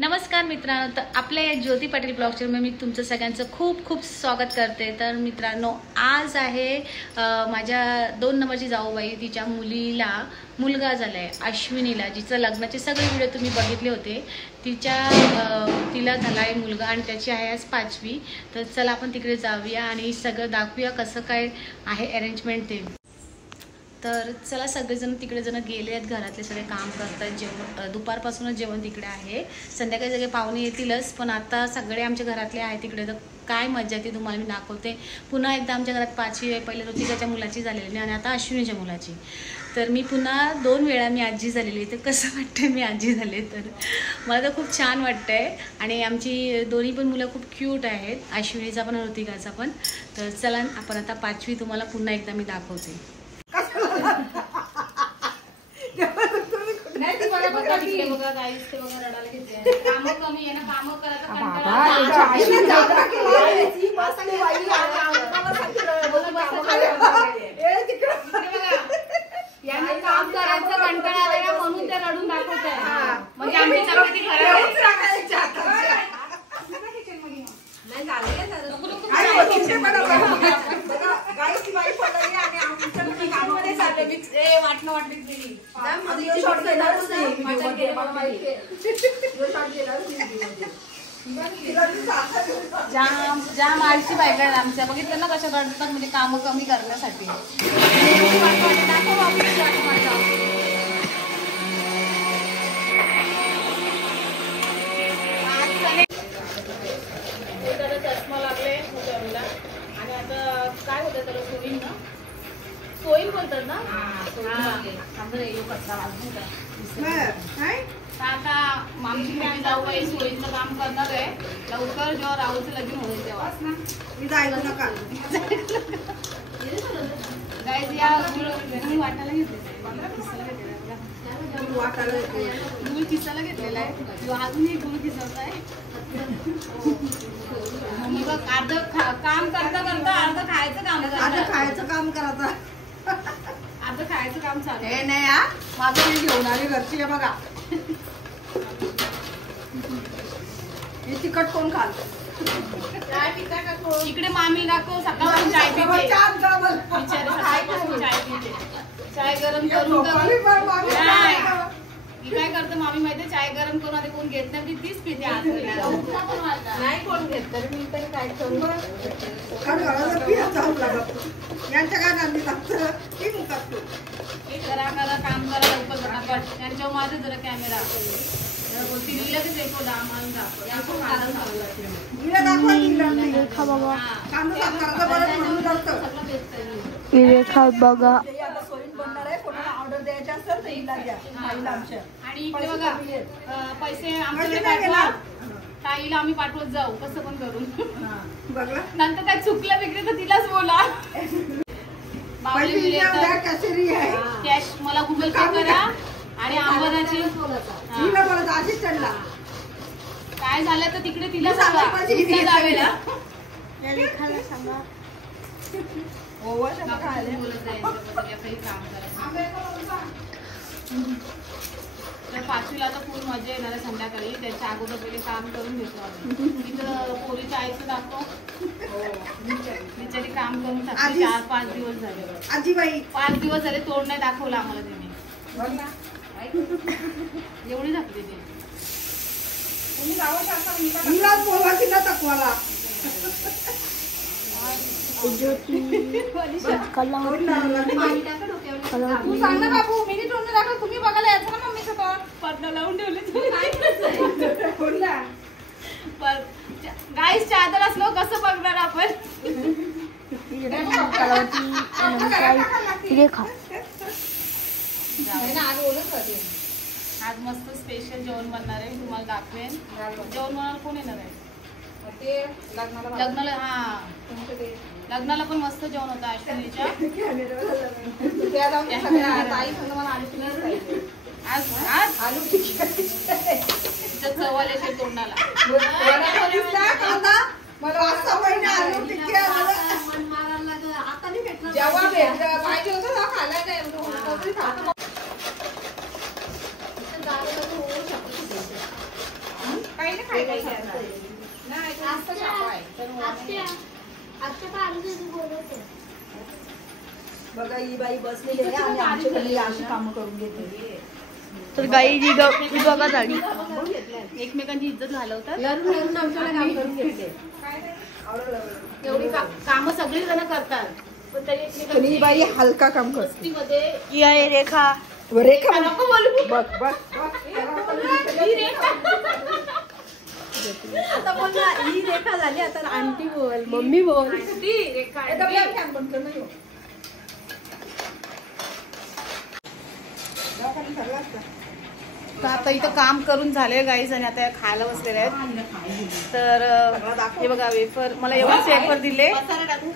नमस्कार मित्रांनो, तर आपल्या या ज्योती पाटील ब्लॉगच्या मी तुमचं सगळ्यांचं खूप खूप स्वागत करते। तर मित्रांनो, आज आहे माझ्या 2 नंबरची जाऊबाई, तिच्या मुलीला मुलगा झालाय, अश्विनीला, जिचं लग्नाचे सगळे व्हिडिओ तुम्ही बघितले होते। तिला झालाय मुलगा आणि त्याची आहे आज 5वी। तर चला आपण तिकडे जाऊया आणि सगळं दाखवूया कसं काय आहे अरेंजमेंट ते। तर चला, सगळेजण तिकडे जण गेले आहेत, घरातले सगळे काम करतात, जेवण दुपारपासूनच जेवण तिकडे आहे। संध्याकाळी सगळे पाहुणे येतीलच, पण आता सगळे आमच्या घरातले आहे तिकडे। तर काय मजा येते तुम्हाला मी दाखवते। पुन्हा एकदा आमच्या घरात 5वी आहे, पहिले ऋतिकाच्या मुलाची झालेली आणि आता अश्विनीच्या मुलाची। तर मी पुन्हा 2 वेळा मी आजी झालेली। तर कसं वाटतंय मी आजी झाले, तर मला तर खूप छान वाटतंय। आणि आमची दोन्ही पण मुलं खूप क्यूट आहेत, अश्विनीचा पण आणि ऋतिकाचा पण। तर चला, आपण आता 5वी तुम्हाला पुन्हा एकदा मी दाखवते। काम कमी आहे ना, काम काम करायचं कंटाळा आला म्हणून ते रडून दाखवत आहे। म्हणजे आमची चपाती जाम आळशी बायका आमच्या, बघितलं ना कशा रडतात, म्हणजे काम कमी करण्यासाठी। चष्मा लागले मुलाला आणि आता काय होतं त्याला, सोईन ना, सोईन बोलतात ना। आता आमची जाऊबाई सोयीचं काम करणार आहे लवकर, जेव्हा राहूचं लगीन होईल तेव्हा वाटायला गुळ किसायला घेतलेला आहे, अजून एक गुळ किसवत आहे। मम्मी बघ, अर्ध काम करता करता अर्ध खायचं काम करायचं, अर्ध खायचं काम चालू आहे। नाही हा, माझं मी घेऊन आली घरची आहे बघा। हे तिखट कोण खाल? इकडे मामी दाखव, सकाळपासून चाय पिते, चाय गरम करून काय करतं मामी माहितीये, चाय गरम करून आधी कोण घेत नाही, तीच पिते। नाही कोण घेत, तरी मी तरी काय करू, यांच्या काय नांदी लागतं करा करा, काम करा लवकर फटाफट। त्यांच्यावर माझं जरा कॅमेरा लगेच येतो, बघा। आणि इकडे बघा, पैसे आमच्याकडे पाठवा, ताईला आम्ही पाठवत जाऊ कसं पण करून। नंतर काय चुकलं बिकलं तर तिलाच बोला। कॅश मला गुगल पे करा आणि अंबराची काय झालं तर तिकडे तिला जावेला तर 5वीला आता फुल मजा येणार आहे संध्याकाळी। त्याच्या अगोदर पहिले काम करून घेतो आम्ही। तिथं पोरीच्या आईचं दाखव, बिचारी काम करून थकली, 4-5 दिवस झाले। आजीबाई 5 दिवस झाले, तोड नाही दाखवलं आम्हाला त्यांनी, एवढी झाकली ते। तू सांग ना बाबू, मी तोंड दाखव, तुम्ही बघायला यायचं ना मम्मीचं तोंड, पडदा लावून ठेवले। गाईस, चादर असलो कसं बघणार आपण। आज मस्त स्पेशल जेवण बनणार आहे, तुम्हाला दाखवेन। जेवण बनवणार कोण येणार आहे? लग्नाला, हा लग्नाला पण मस्त जेवण होतं अश्विनीच्या। आज आलू चव आल्याचे तोंडाला, जेव्हा पाहिजे होतं ना खायला बघा ही बाई बसलेली आहे आणि आमच्या घरी अशी कामं करून घेते. तर गाई जी बघा झाडी एकमेकांची इज्जत घालवतात. लरून आमच्याला काम करून घेतले. एवढी कामं सगळी जण करतात पण तरी ही बाई हलका काम करते. ही आहे रेखा. रेखा नको बोलू. बघ बघ आता बोल ना. ही रेखा झाली. आता आंटी बोल, मम्मी बोल. तर आता इथं काम करून झाले गाईज आणि आता खायला बसलेले आहेत. तर हे बघा वेफर मला एवढेच वेफर दिले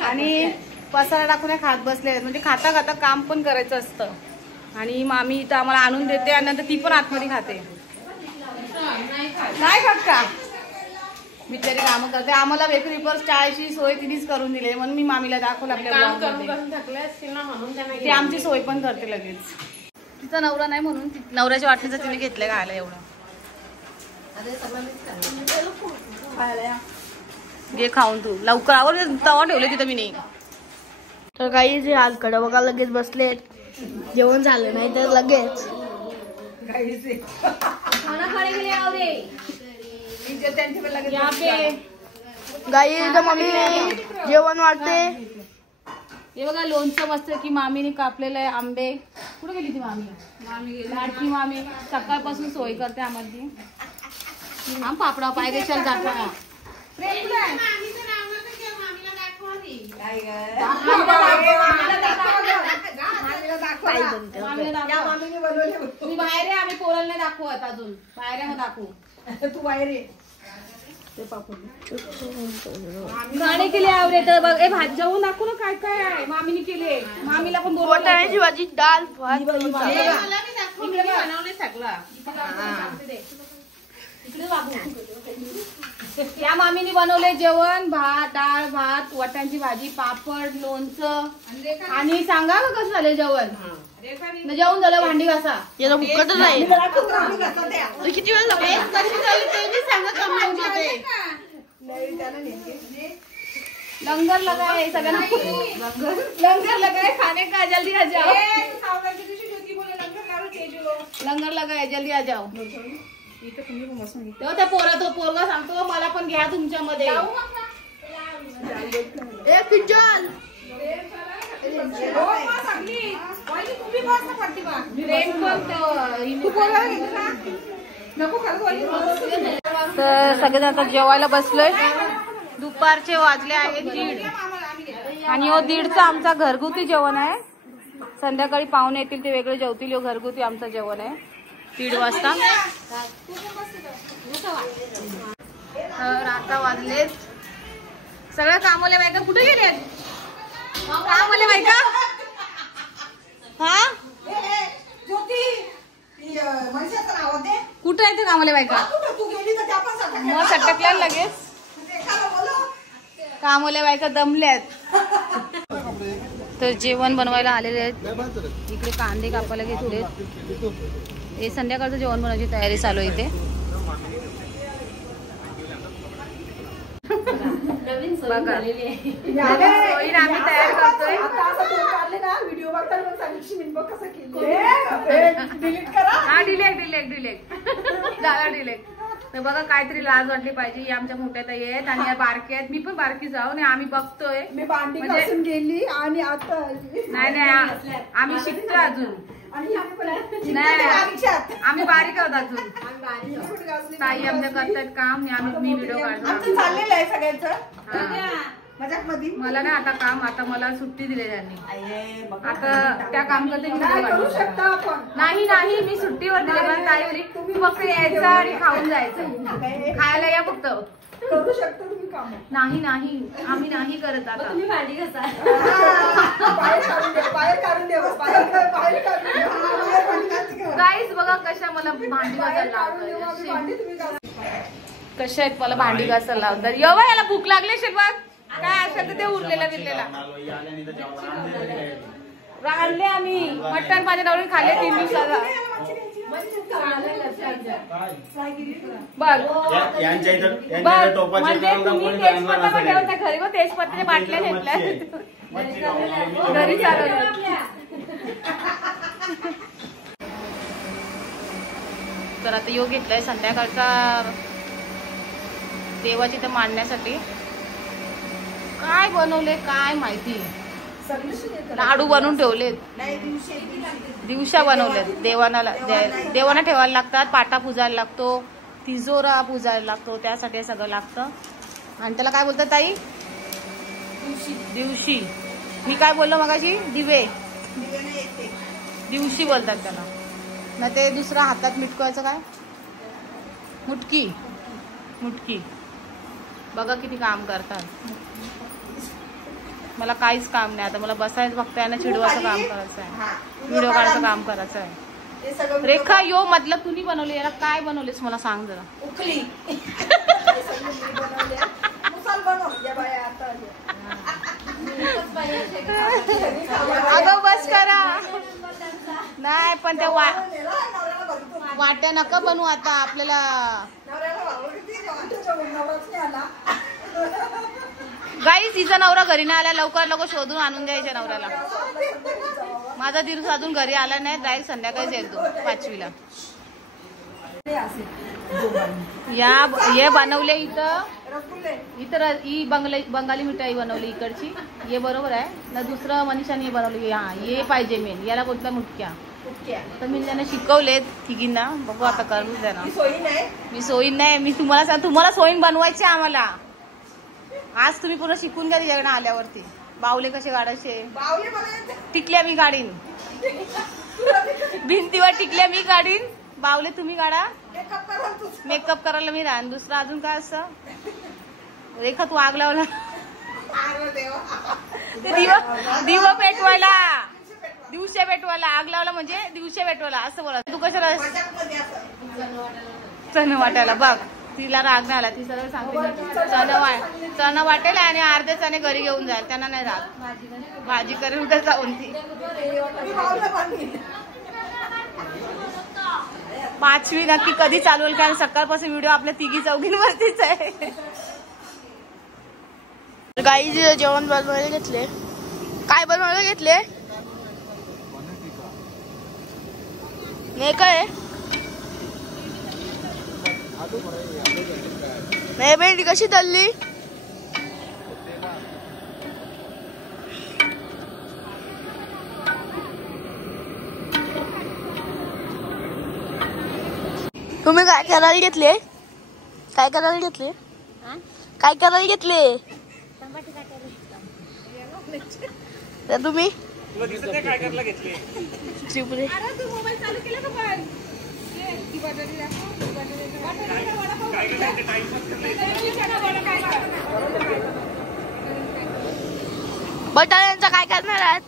आणि पसारा टाकून खात बसले आहेत. म्हणजे खाता खाता काम पण करायचं असतं. आणि मामी इथं आम्हाला आणून देते आणि नंतर ती पण आतमध्ये खाते. नाही खात का बिचारी कामं करते. आम्हाला वेफर वेफर चाळीची सोय तिनेच करून दिली म्हणून मी मामीला दाखवलं आपल्या ती आमची सोय पण करते लगेच. तिचा नवरा नाही म्हणून नवऱ्याच्या वाटणीचं तिने घेतलंय खायला एवढं. घे खाऊन तू लवकर आवर तवा ठेवले तिथं मी नाही. तर काही जे आज कडा बघा लगेच बसले. जेवण झालं नाही तर लगेच गाई मम्मी जेवण वाढते. हे बघा लोणचं मस्त की मामीने कापलेलं आहे. आंबे कुठे गेली ती मामी लाडकी मामी सकाळपासून सोय करते आम्हाला ती. आम पापडा पाय देशाल जाता तुम्ही बाहेर आम्ही पोराला नाही दाखवत अजून बाहेर दाखवू. तू बाहेर ये. खाणे केले आवडे तर बघ ए भात जाऊन दाखवू ना काय काय आहे मामीने केले. मामीला पण वाटाण्याची भाजी डाळ भात या मामीने बनवले जेवण भात डाळ भात वाटाण्याची भाजी पापड लोणचं आणि सांगा ना कसं झालं जेवण. जेवण झालं भांडी घासा याला भुकतच नाही. किती वेळ लंगर लगाए सगळ्यांना लंगर लगाए खाने का जल्दी आ जाओ. लंगर लगाए जल्दी आ जाओ. तेव्हा त्या पोरगा सांगतो मला पण घ्या तुमच्यामध्ये. तर सगळेजण आता जेवायला बसलोय. दुपारचे वाजले आहेत 1:30 आणि 1:30चं आमचा घरगुती जेवण आहे. संध्याकाळी पाहुणे येतील ते वेगळे जेवतील. घरगुती आमचं जेवण आहे 1:30 वाजता. तर आता वाजलेत सगळ्या कामवाल्या बायका कुठे गेल्यात. कामवाल्या बायका हा कुठे आहे ते कामवाल्या बायका. मग सटकल्या लगेच कामवाल्या बायका दमल्यात. तर जेवण बनवायला आलेले आहेत. इकडे कांदे कापायला घेतले. हे संध्याकाळचं जेवण बनवायची तयारी चालू आहे इथे. बघा आम्ही तयार करतोय. हा डिलेक्ट झाला डिलेक्ट. तर बघा काहीतरी लाज वाटली पाहिजे. ही आमच्या मोठ्या ताई आहेत आणि या बारक्या आहेत. मी पण बारकी जाऊ आणि आम्ही बघतोय. म्हणजे गेली आणि आता नाही आम्ही शिकतो अजून. नाही आम्ही बारीक आहोत अजून. ताई आमच्या करतात काम मी व्हिडिओ काढतो. चाललेलं आहे सगळ्यांचं मजाक मध्ये. मला ना आता काम आता मला सुट्टी दिली त्यांनी. आता त्या काम करते करू शकता आपण. नाही मी सुट्टीवर दिले. मला ताई तुम्ही फक्त यायचं आणि खाऊन जायचं. खायला या फक्त. करू शकता तुम्ही काम. नाही आम्ही नाही करत. आता तुम्ही भांडी घासा. गाईस बघा कशा मला भांडी घासायला लावतात. कशा आहेत मला भांडी घासायला लावतात. एवढा याला भूक लागली असेल बघ. काय असेल तर ते उरलेला बिरलेला रांधले आम्ही. मटण माझ्या नवरीने खाल्ले 3 दिवसाला. बघ यांच्या इथं बघ टोपाचे म्हणजे तुम्ही तेजपत्ता ठेवता घरी मग तेजपत्ताच्या बाटल्या घेतल्या घरी चालवल्या. तर आता योग घेतलाय संध्याकाळचा देवाची इथं मांडण्यासाठी. काय बनवले काय माहिती. लाडू बनवून ठेवलेत, दिवशा बनवलेत. देवाना ठेवायला लागतात, पाटा पुजायला लागतो, तिजोरा पुजायला लागतो, त्यासाठी सगळं लागतं. आणि त्याला काय बोलतात ताई? दिवशी. मी काय बोललो मगाशी? दिवे. दिवशी बोलतात त्याला. ना ते दुसरा हातात मिटकवायचं काय? मुटकी. मुटकी. बघा किती काम करतात. मला काहीच काम नाही आता. मला बसायचं फक्त यांना चिडवायचं काम करायचं आहे, व्हिडिओ काढायचं काम करायचं आहे. रेखा यो मतलब तुम्ही बनवली. याला काय बनवलेस मला सांग जरा. उखली. अगं बस करा. नाही पण त्या वाट्या नका बनवू आता आपल्याला. गाईस हिचा नवरा घरी नाही आला. लवकर लवकर शोधून आणून द्यायच्या नवऱ्याला. माझा दिवस अजून घरी आला नाही. डायरेक्ट संध्याकाळीच येतो 5वीला. हे बनवले इथं ही बंगाली मिठाई बनवली इकडची. हे बरोबर आहे ना. दुसरं मनीषाने हे बनवली. हा हे पाहिजे मेन. याला बोलता मुटक्या. तर मी त्यांना शिकवलेत तिघींना. बघू आता करून द्या ना. मी सोयीन नाही. मी तुम्हाला सोयीन बनवायचे आम्हाला. आज तुम्ही पूर्ण शिकून घ्या तिच्याकडे आल्यावरती. बावले कसे काढायचे. टिकल्या मी काढीन. भिंतीवर टिकल्या मी काढीन. बावले तुम्ही काढा. मेकअप करायला मी राहन. दुसरं अजून काय असतं? रेखा तू आग लावला. दिवा पेटवायला. दिवशे पेटवायला. आग लावला म्हणजे दिवशे पेटवायला असं बोला. तू कशाला चण वाटायला. बघ तिला राग नाही आला. ती सगळं सांगते चण वाटेल आणि अर्धे चणे घरी घेऊन जाईल. त्यांना नाही राग. भाजी करून तर जाऊन ती 5वी नक्की कधी चालू होईल. कारण सकाळपासून व्हिडिओ आपल्या तिघी चौघींवरतीच आहे. गाई जेवण बनवायला घेतले. काय बनवायला घेतले? नाही काय नाही भेंडी कशी तळली? तुम्ही काय करायला घेतले? काय करायला घेतले? काय करायला घेतले? तुम्ही काय करायला घेतले? बटाट्यांचा काय करणार आहात?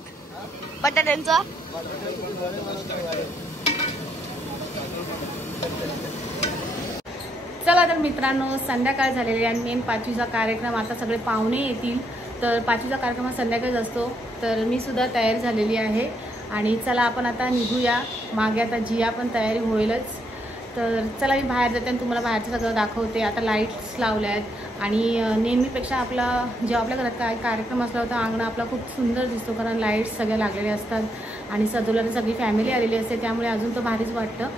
बटाट्यांचा चला तर मित्रांनो संध्याकाळ झालेली आणि मेन 5वीचा कार्यक्रम. आता सगळे पाहुणे येतील. तर 5वीचा कार्यक्रम हा संध्याकाळीच असतो. तर मी सुद्धा तयारी झालेली आहे. आणि चला आपण आता निघूया. मागे आता जिया पण तयारी होईलच. तर चला मी बाहेर जाते आणि तुम्हाला बाहेरचं सगळं दाखवते. आता लाईट्स लावल्या आहेत आणि नेहमीपेक्षा आपला जेव्हा आपल्या घरात काय कार्यक्रम असला होता अंगण आपला खूप सुंदर दिसतो. कारण लाईट्स सगळ्या लागलेल्या असतात आणि सजवल्याने सगळी फॅमिली आलेली असते. त्यामुळे अजून तो भारीच वाटतं.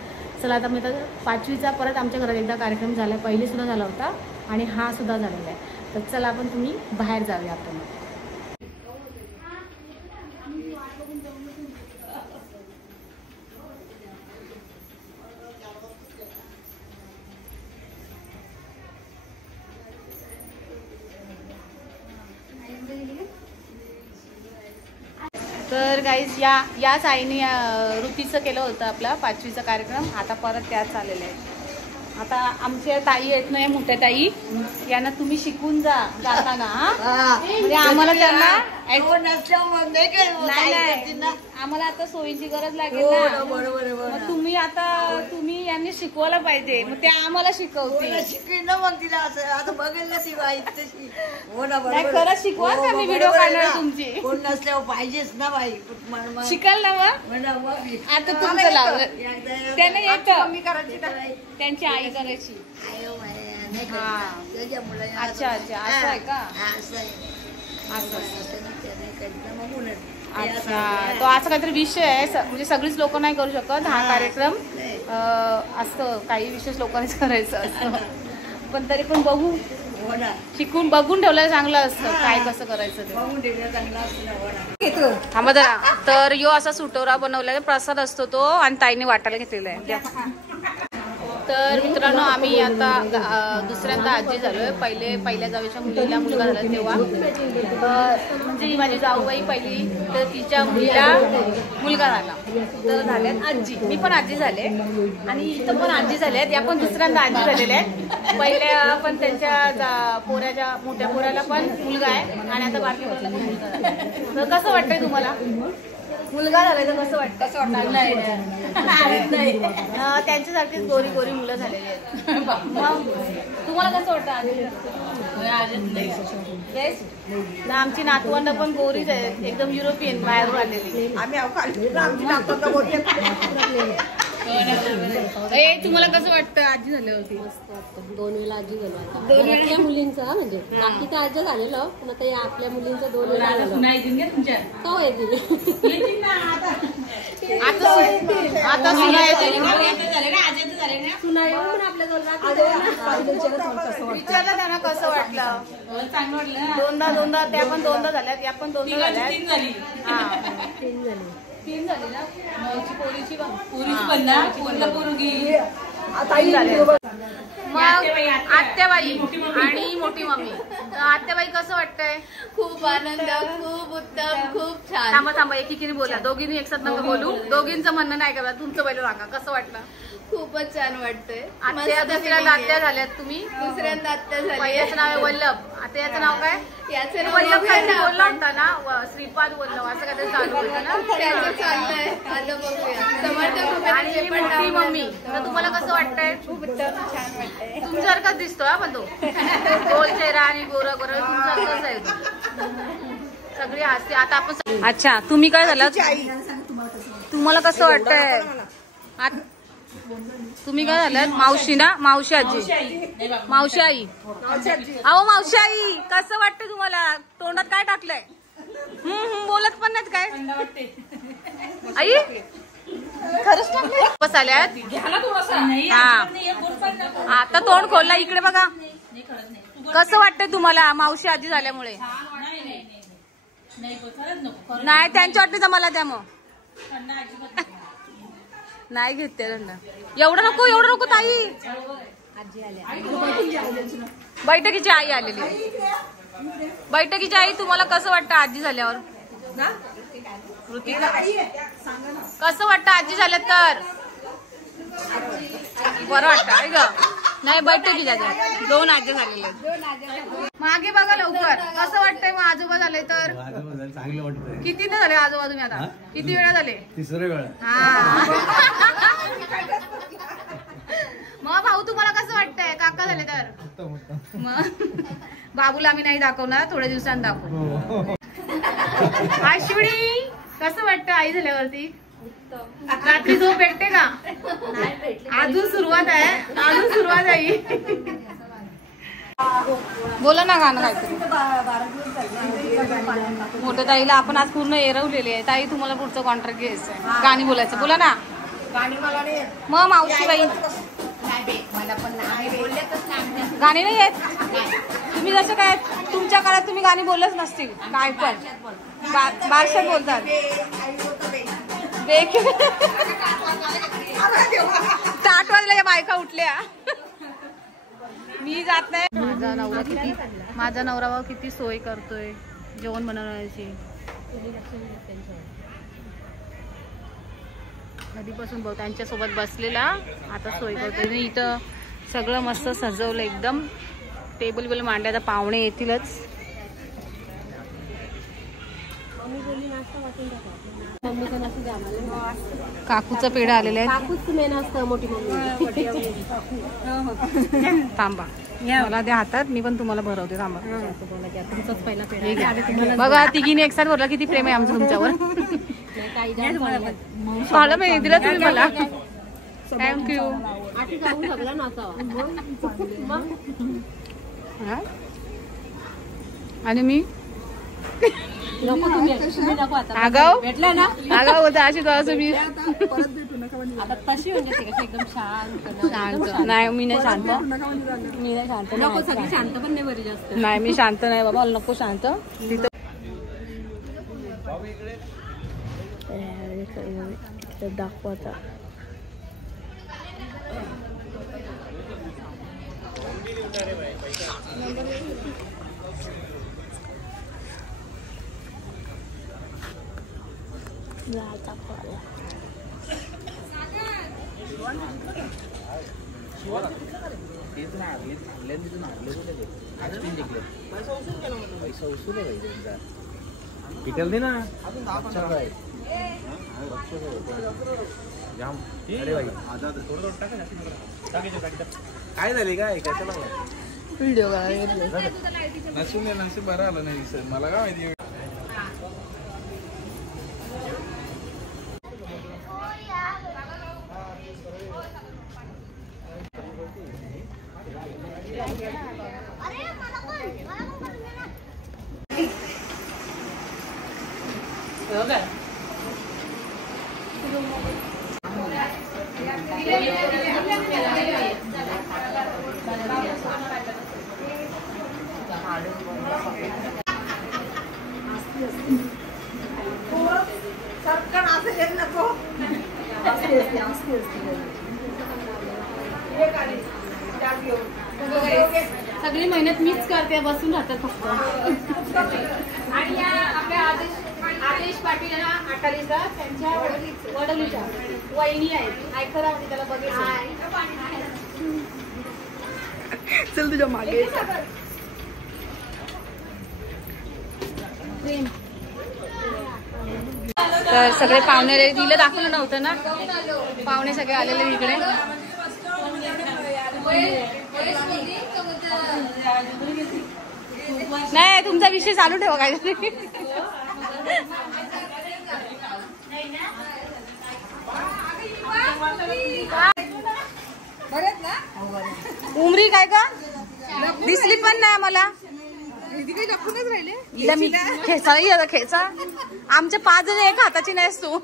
चला आता मी तर 5वीचा परत आमच्या घरात एकदा कार्यक्रम झाला आहे. पहिलीसुद्धा झाला होता आणि हा सुद्धा झालेला आहे. तर चला आपण तुम्ही बाहेर जाऊया आपण. तर गाईज याच आईने ऋतीचं केलं होतं आपला 5वीचा कार्यक्रम. आता परत त्याच आलेलं आहे. आता आमच्या ताई आहेत ना मोठ्या ताई यांना तुम्ही शिकून जाताना म्हणजे आम्हाला त्यांना आम्हाला आता सोयीची गरज लागेल ना. मग तुम्ही यांनी शिकवायला पाहिजे, मग ते आम्हाला शिकवतील. खरंच शिकवा का मी व्हिडिओ काढणार तुमची. कोण नसल्यावर पाहिजेच ना बाई. शिकाल ना मग. आता तुमचं लावलं त्याने येतं. त्यांची आई करायची. अच्छा अच्छा असं आहे का. अच्छा तो असा काहीतरी विषय आहे म्हणजे सगळीच लोक नाही करू शकत हा कार्यक्रम. असतं काही विशेष लोकांनीच करायचं असतं, पण तरी पण बघू शिकून बघून ठेवलं चांगलं असतं काय कसं करायचं ते. थांबा जरा. तर यो असा सुटोरा बनवलेला प्रसाद असतो तो आणि ताईने वाटायला घेतलेला आहे. तर मित्रांनो आम्ही आता दुसऱ्यांदा आजी झालोय. पहिल्या जावेच्या मुलीला मुलगा झाला तेव्हा म्हणजे माझी जाऊबाई पहिली तर तिच्या मुलीला मुलगा झाला तर झाल्यात आजी. मी पण आजी झाले आणि इथं पण आजी झाल्यात. या पण दुसऱ्यांदा आजी झालेल्या आहेत. पहिल्या पण त्यांच्या पोऱ्याच्या मोठ्या पोऱ्याला पण मुलगा आहे आणि आता बारकी पोराला पण मुलगा झाला. तर कसं वाटतंय तुम्हाला मुलगा झालाय तर कसं वाटतं. त्यांच्यासारखीच गोरी गोरी मुलं झालेली आहेत. मग तुम्हाला कसं वाटतं आमची नातवंड पण गोरीच आहेत एकदम युरोपियन बाहेरून आलेली. तुम्हाला कसं वाटतं आजी झाल्यावरती. 2 वेळा आजी झालो आता. आपल्या मुलींचं म्हणजे बाकी तर आजी झालेलं पण आता आपल्या मुलींचं 2 वेळा झालं. हो येते आता सुना येऊन पण आपल्या विचारलं त्यांना कसं वाटलं. दोनदा त्या पण दोनदा झाल्यात या पण दोनदा झाल्यात. 3 झाली ना पोरीची पण ना पूर्ण पोरगी. मग आत्याबाई आणि मोठी मम्मी. आत्याबाई कसं वाटतंय. खूप आनंद, खूप उत्तम, खूप छान. थांबा एकीने बोला. दोघींनी एकसाथ नका बोलू. दोघींचं म्हणणं नाही करा. तुमचं पहिलं सांगा कसं वाटलं. खूपच छान वाटतंय. आत्या दुसऱ्यांदा आत्या झाल्यात तुम्ही. दुसऱ्यांदा आत्या झाली. पहिल्याचं नाव आहे वल्लभ. आता याचं नाव काय. याचं नाव वल्लभ काहीतरी बोलला होता ना श्रीपाद वल्लभ असं काहीतरी चालू होतं ना. त्याचं चाललंय. आलं बघूया. समर्थ आणि मोठी मम्मी. तर तुम्हाला कसं वाटतंय. खूप उत्तम छान वाटतंय. तुमच्यासारखाच दिसतोय हा पण तो गोल चेहरा आणि गोरा गोरा तुमच्यासारखाच आहे. सगळी हास्य. आता आपण अच्छा तुम्ही काय झालं तुम्हाला कसं वाटतंय. तुम्ही काय झालं मावशी ना मावशी आजी मावशी आई. अहो मावशी आई कसं वाटतं तुम्हाला. तोंडात काय टाकलंय. बोलत पण नाहीत काय आई. खरंच टाकलंय. बस आल्यात. हा आता तोंड खोलला इकडे बघा. कसं वाटतंय तुम्हाला मावशी आजी झाल्यामुळे. नाही त्यांच्या वाटतं मला त्या मग नाही घेते एवढं नको ताई. बैठकीची आई आलेली. बैठकीची आई तुम्हाला कसं वाटतं आजी झाल्यावर. कसं वाटतं आजी झाल्यात तर बरं वाटतं आहे ग. नाही बैठकी झाल्या 2 आजी झालेले. मागे बघा लवकर कसं वाटतंय. मग आजोबा झाले तर चांगलं वाटतंय. किती झाले आजोबा तुम्ही आता किती वेळा झाले. 3ऱ्या वेळा. हा मग भाऊ तुम्हाला कसं वाटतंय काका झाले तर. मग बाबूला आम्ही नाही दाखवणार थोड्या दिवसांनी दाखवू. अश्विनी कसं वाटतं आई झाल्यावरती. रात्री झोप भेटते का. अजून सुरुवात आहे. बोला ना गाणं काहीतरी. मोठ्या ताईला आपण आज पूर्ण एरवलेले आहे. ताई तुम्हाला पुढचं कॉन्ट्रॅक्ट घ्यायचं गाणी बोलायचं. बोला ना. मग मावशी बाई गाणी नाही येत. तुम्ही जसं काय तुमच्या काळात तुम्ही गाणी बोलत नसतील काय पण बारशात बोलतात. 8 वाजल्या या बायका उठल्या. मी जात नाही. माझा नवरा किती सोय करतोय जेवण बनवण्याची. कधीपासून बघ त्यांच्यासोबत बसलेला आता सोय करतोय. इथं सगळं मस्त सजवलं एकदम. टेबल बिल मांडले. आता पाहुणे येतीलच. आम्ही बोलली नाश्ता वाटून टाका. मम्मीचा नाश्ता द्या आम्हाला. काकूचं पेढा आलेलं आहे. काकूच मेन असतं मोठी मम्मी. थांबा मला द्या हातात, मी पण तुम्हाला भरवते. थांबा तुमचाच पहिला पेढा. बघा तिघीने एकसाथ भरला. किती प्रेम आहे आमचं तुमच्यावर. पाहिलं मी दिला तुम्ही मला. थँक्यू. आधी जाऊन सगळं नाचावा. आणि मी नको तुम्ही नको आता आगाव भेटला ना. आगाव होता अशी तुम्ही. आता तशी म्हणजे एकदम शांत. नाही मी नाही शांत. मी नाही शांत. नको सगळी शांत पण नाही बरी जास्त. नाही मी शांत नाही बाबा. नको शांत. दाखवाचा पिटल दे ना. काय झाले काय कशाला व्हिडिओ नसून नसून बरं आलं नाही सर. मला काय माहिती. सगळी मेहनत मीच करते. बसून राहतात फक्त. आणि या आपल्या आदेश पाटील आटालीचा त्यांच्या वडिलीच्या वहिनी आहेत. ऐकरा म्हणजे त्याला बघायचं. चल तुझ्या मागे. तर सगळे पाहुणे तिला दाखवलं नव्हतं ना. पाहुणे सगळे आलेले इकडे. नाही तुमचा विषय चालू ठेवा काय. उमरी काय का दिसली पण नाही आम्हाला. हिला मी खेचा खेचा. आमच्या 5 जण एका हाताची नाहीस तू.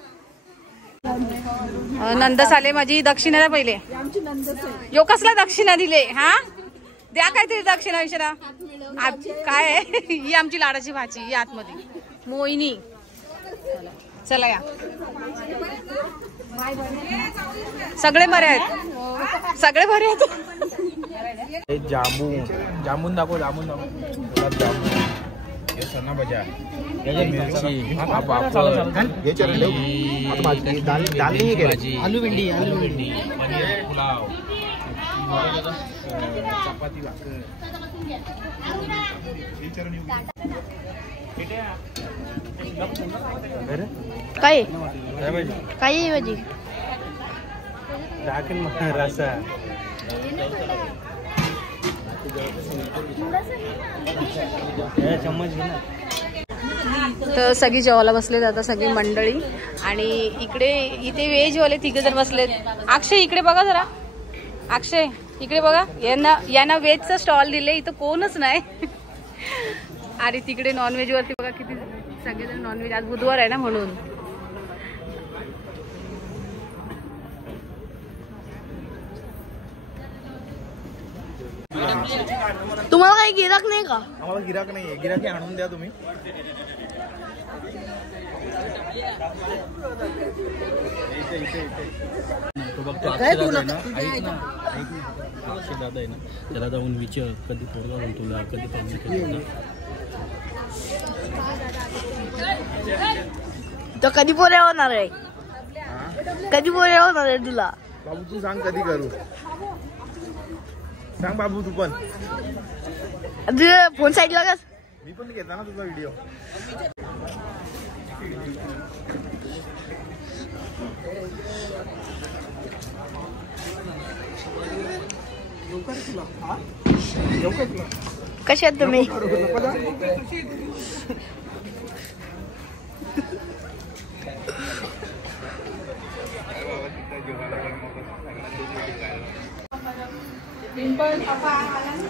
नंदस आले माझी दक्षिणा पहिले. यो कसला दक्षिणा दिले. हा द्या काहीतरी दक्षिणा विषयला. काय ही आमची लाडाची भाची. ही आतमध्ये मोहिनी. चला या. सगळे बरे आहेत. सगळे बरे आहेत. जामून दाखव. जामून दाखव. गुलाबजामुन हे सन्ना भजा मिरची आलू भेंडी पनीर पुलाव चपाती भाकर. काय काय भाजी दाखल रसा. चम्मच घे ना. तर सगळी जेवायला बसलेत आता सगळी मंडळी. आणि इथे व्हेज वाले 3 जण बसलेत. अक्षय इकडे बघा जरा. अक्षय इकडे बघा. यांना व्हेजचं स्टॉल दिले. इथं कोणच नाही. आणि तिकडे नॉनव्हेज वरती बघा किती सगळेजण नॉनव्हेज. आज बुधवार आहे ना म्हणून. तुम्हाला काही गिराक नाही का? आम्हाला गिराक नाहीये. गिराकी आणून द्या तुम्ही. दादा आहे ना त्याला जाऊन विचार कधी पोरगा म्हणतो तुला कधी त्यांनी. तो कधी पोऱ्या होणार आहे. कधी पोऱ्या होणार आहे तुला. बाबू तू सांग कधी करू. सांग बाबू तू पण. फोन साईडला का. मी पण घेतला ना तुझा व्हिडिओ. कशा आहात तुम्ही?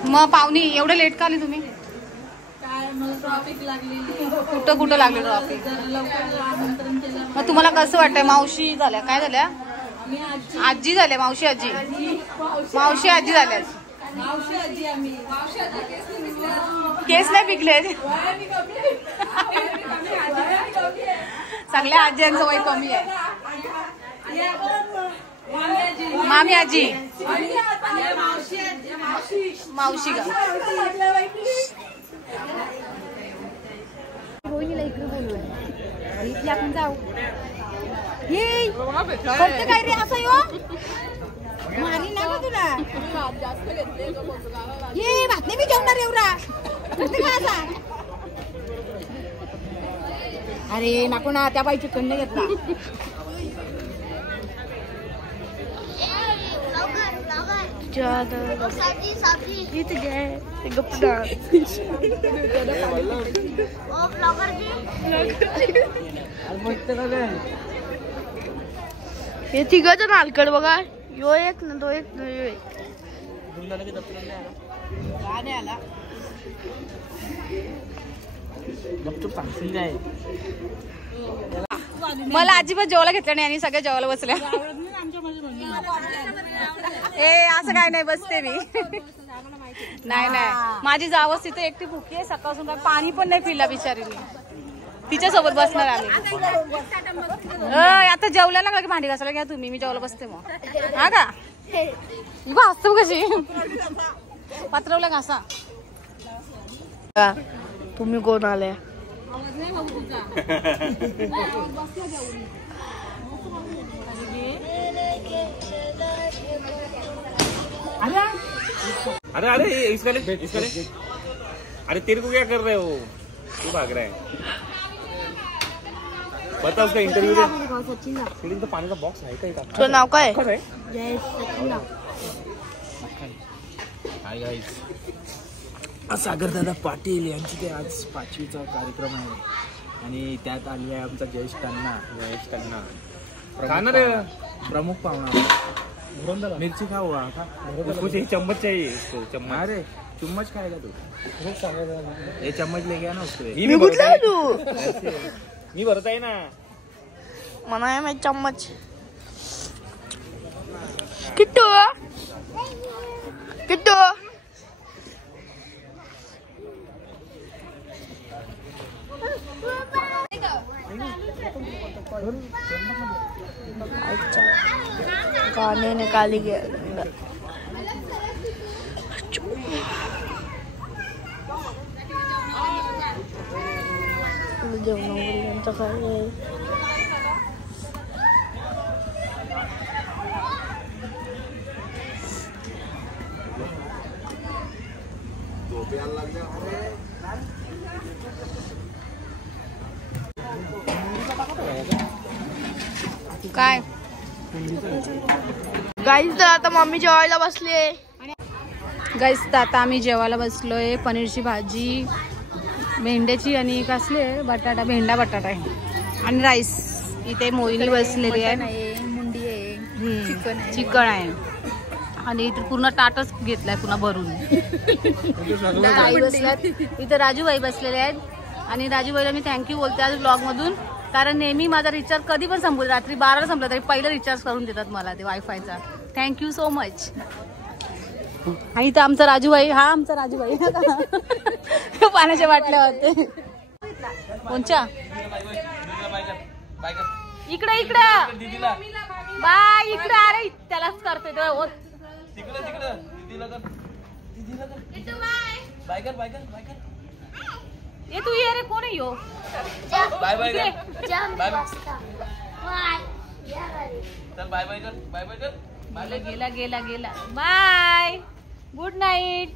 मग पाहुणी एवढं लेट का आली तुम्ही? ट्रॉफिक लागलेली. कुठं लागले ट्रॉफिक? मग तुम्हाला कसं वाटतंय? मावशी झाल्या काय झाल्या? आजी झाल्या. मावशी आजी झाल्या. केस नाही पिकले. सगळ्या आज्यांचं वय कमी आहे. मामी आजी मावशी का? आपण जाऊ. काय रे असं यो मारी ना तुला ये भात नाही मी जेवणार एवढा का? अरे नको ना त्या बाईची कन्या घेतला. हे तिघच नालकड बघा. यो एक ना तो एक ना यो एक. मला अजिबात जेवायला घेतलं नाही आणि सगळ्या जेवायला बसल्या. ए असं काय नाही, बसते मी. नाही माझी जावच तिथे एकटी भुकी आहे. सकाळपासून काय पाणी पण नाही पिला बिचारीने. तिच्या सोबत बसणार आम्ही. आता जेवल्या लागला की भांडी घासायला घ्या तुम्ही. मी जेवायला बसते मग. हा का हसतो कशी? पत्रवल्या घासा. तुम्ही कोण आले? अरे इसका ले अरे तेरे को क्या कर रहे हो? तू भाग रहा है. बता उसका इंटरव्यू दे. तो पानी का बॉक्स है का? तुझं नाव काय? Hi guys. सागर दादा पाटील यांची ते आज 5वीचा कार्यक्रम आहे आणि त्यात आली आहे आमचा ज्येष्ठांना प्रमुख पाहुणा. मिरची खाऊ का? चम्मच चाहिए इसको. चम्मच. अरे चम्मच खाएगा तू? ये चम्मच ले गया ना उसको. मी भरत आहे ना. मला आहे माहिती चम्मच. किट्टू गाने निकाली गया. जेवणाचं काय काय गाईस? तर आता मम्मी जेवायला बसली. गाईस तर आता आम्ही जेवायला बसलोय. पनीरची भाजी, भेंड्याची आणि कसले बटाटा, भेंडा बटाटा आहे आणि राईस. इथे मोहिनी बसलेली आहे. मुंडी आहे, चिकन आहे आणि इथे पूर्ण ताटच घेतलाय पुन्हा भरून. ताई बसल्यात इथे. राजूबाई बसलेले आहेत आणि राजूबाईला मी थँक्यू बोलते आज ब्लॉग मधून. कारण नेहमी माझा रिचार्ज कधी पण संपू, रात्री 12ला संपला तरी पहिलं रिचार्ज करून देतात मला ते वायफायचा. Thank you so much. आणि इथं आमचा राजूबाई. हा आमचा राजूबाई पाण्याच्या बाटल्या होते. कोणच्या? इकडे बाय इकडे. अरे त्यालाच करते ये तू ये रे. कोण आहे यो? बाय बाय कर. गेला. बाय. Good night.